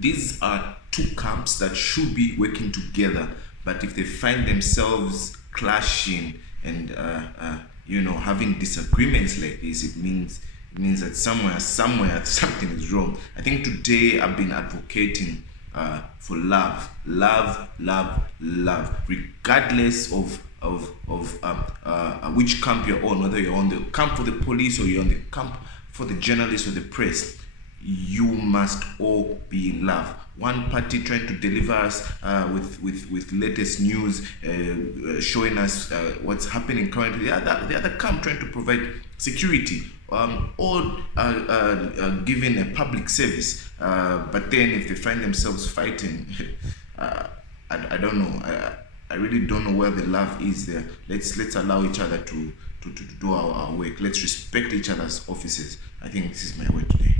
These are two camps that should be working together, but if they find themselves clashing and having disagreements like this, it means that somewhere something is wrong. I think today I've been advocating for love, regardless of which camp you're on, whether you're on the camp for the police or you're on the camp for the journalists or the press. You must all be in love. One party trying to deliver us with latest news, showing us what's happening currently. The other camp trying to provide security, all giving a public service. But then if they find themselves fighting, I don't know. I really don't know where the love is there. Let's allow each other to do our work. Let's respect each other's offices. I think this is my word today.